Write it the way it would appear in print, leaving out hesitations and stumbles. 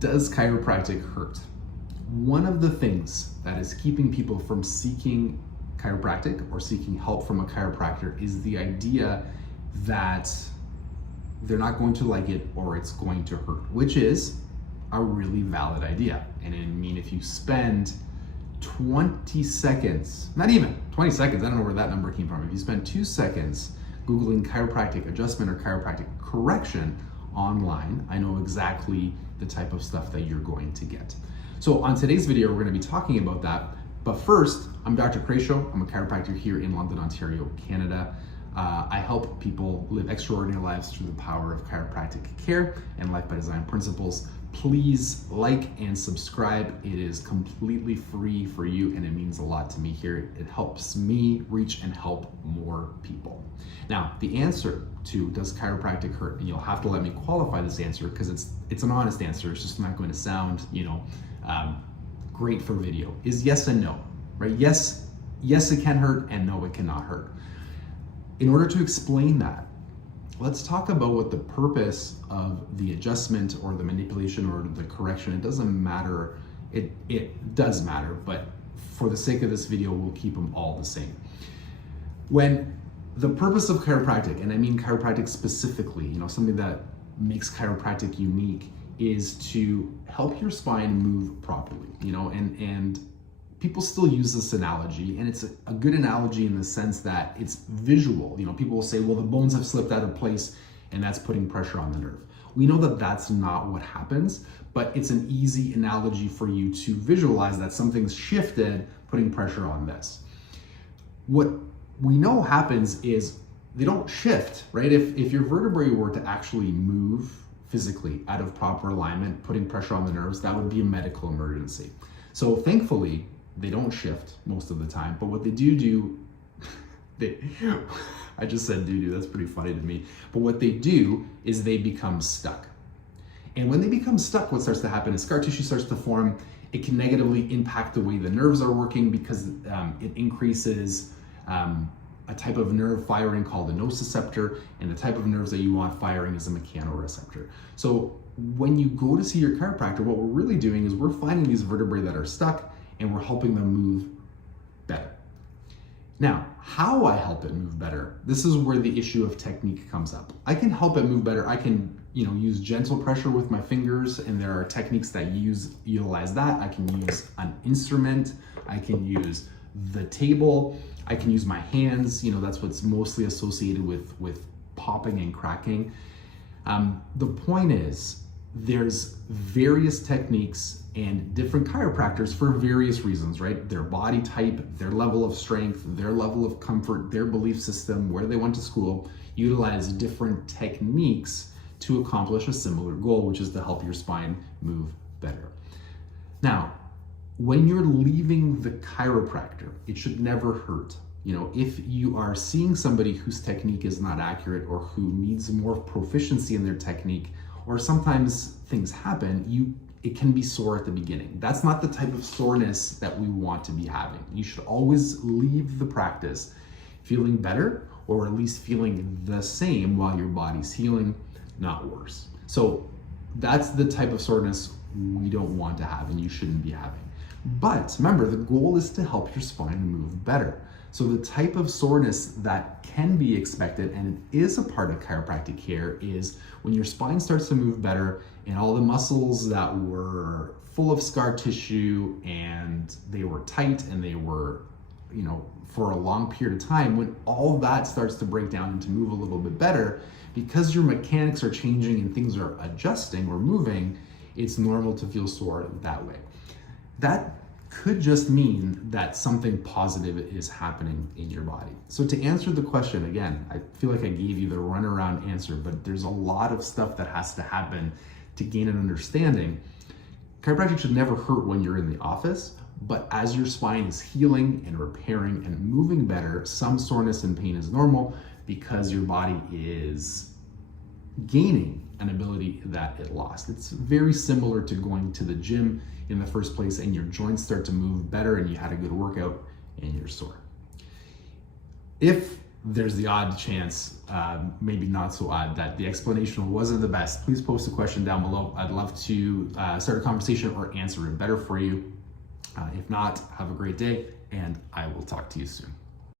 Does chiropractic hurt? One of the things that is keeping people from seeking chiropractic or seeking help from a chiropractor is the idea that they're not going to like it or it's going to hurt, which is a really valid idea. And I mean, if you spend 20 seconds, not even 20 seconds, I don't know where that number came from. If you spend 2 seconds Googling chiropractic adjustment or chiropractic correction online, I know exactly the type of stuff that you're going to get. So on today's video, we're going to be talking about that. But first, I'm Dr. Crashow. I'm a chiropractor here in London, Ontario, Canada. I help people live extraordinary lives through the power of chiropractic care and life by design principles. Please like and subscribe. It is completely free for you and it means a lot to me here. It helps me reach and help more people. Now, the answer to does chiropractic hurt, and you'll have to let me qualify this answer because it's an honest answer. It's just not going to sound, great for video, is yes and no, right? Yes, it can hurt, and no, it cannot hurt. In order to explain that, let's talk about what the purpose of the adjustment or the manipulation or the correction, it doesn't matter. It does matter, but for the sake of this video, we'll keep them all the same. When the purpose of chiropractic, and I mean chiropractic specifically, something that makes chiropractic unique, is to help your spine move properly, and people still use this analogy, and it's a good analogy in the sense that it's visual. People will say, well, the bones have slipped out of place and that's putting pressure on the nerve. We know that that's not what happens, but it's an easy analogy for you to visualize that something's shifted, putting pressure on this. What we know happens is they don't shift, right? If your vertebrae were to actually move physically out of proper alignment, putting pressure on the nerves, that would be a medical emergency. So thankfully, they don't shift most of the time, but what they do, I just said do, that's pretty funny to me. But what they do is they become stuck. And when they become stuck, what starts to happen is scar tissue starts to form. It can negatively impact the way the nerves are working because it increases a type of nerve firing called a nociceptor, and the type of nerves that you want firing is a mechanoreceptor. So when you go to see your chiropractor, what we're really doing is we're finding these vertebrae that are stuck and we're helping them move better. Now, how I help it move better, this is where the issue of technique comes up. I can help it move better. I can, use gentle pressure with my fingers, and there are techniques that utilize that. I can use an instrument. I can use the table. I can use my hands. That's what's mostly associated with popping and cracking. The point is, there's various techniques and different chiropractors for various reasons, right? Their body type, their level of strength, their level of comfort, their belief system, where they went to school, utilize different techniques to accomplish a similar goal, which is to help your spine move better. Now, when you're leaving the chiropractor, it should never hurt. If you are seeing somebody whose technique is not accurate or who needs more proficiency in their technique, or sometimes things happen, it can be sore at the beginning. That's not the type of soreness that we want to be having. You should always leave the practice feeling better, or at least feeling the same while your body's healing, not worse. So that's the type of soreness we don't want to have and you shouldn't be having. But remember, the goal is to help your spine move better. So the type of soreness that can be expected, and it is a part of chiropractic care, is when your spine starts to move better and all the muscles that were full of scar tissue and they were tight and they were, for a long period of time, when all that starts to break down and to move a little bit better, because your mechanics are changing and things are adjusting or moving, it's normal to feel sore that way. That could just mean that something positive is happening in your body. So to answer the question, again, I feel like I gave you the runaround answer, but there's a lot of stuff that has to happen to gain an understanding. Chiropractic should never hurt when you're in the office, but as your spine is healing and repairing and moving better, some soreness and pain is normal because your body is gaining an ability that it lost. It's very similar to going to the gym in the first place and your joints start to move better and you had a good workout and you're sore. If there's the odd chance, maybe not so odd, that the explanation wasn't the best. Please post a question down below. I'd love to start a conversation or answer it better for you. If not, have a great day, and I will talk to you soon.